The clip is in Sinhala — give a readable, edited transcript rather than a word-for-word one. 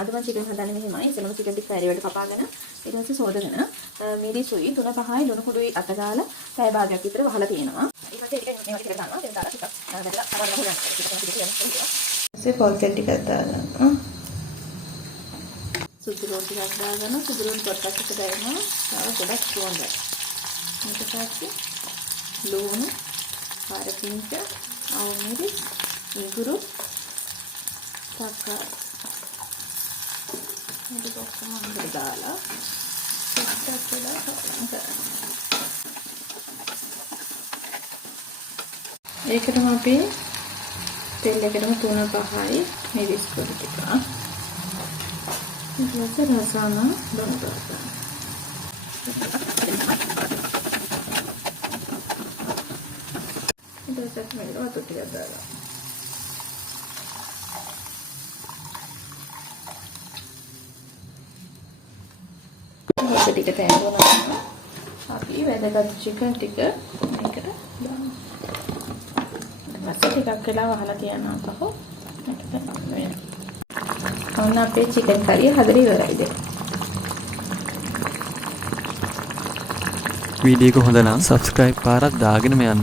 අද මම චිකන් හදන්නේ මෙහෙමයි. ඉතින් මම චිකන් ටික පැය වලට කපාගෙන ඊට පස්සේ සෝදගෙන මිරිසුයි 3-5යි ලුණු කුඩුයි අත ගාලා පැය භාගයක් විතර වහලා තියෙනවා. ඊට පස්සේ ඒක මේ වගේ දානවා. දැන් දාලා ටිකක් වැදලා කරන්න හොයන්න. ඊපස්සේ පොල් තෙල් ටිකක් දානවා. සුදු රෝල් ටිකක් දාගෙන සුදු රෝල් පොට්ටක් එක දානවා. තව ගොඩක් සුවඳයි. ඊට පස්සේ ලුණු, පාරපිංච, අවු මිරිස්, ඉඟුරු, තක්කාලි. මේක ඔක්කොම අnder දාලා ටිකක් වෙලා කරනවා. ඒකටම අපි තෙල් එකටම 3-5යි මිරිස් පොඩි ටික. ඊට පස්සේ රසාන ලුණු දානවා. ඊට පස්සේ මේක වතුර ටිකක් දාලා. මේක ටික තැඹුණා. අපි වැදගත් චිකන් ටික මේකට දානවා. ටිකක් වෙලා වහලා තියනවා තව. ඔන්න අපේ චිකන් කරිය හදලා ඉවරයිද? වීඩියෝ එක හොඳ නම් subscribe පාරක් දාගෙනම යන්න.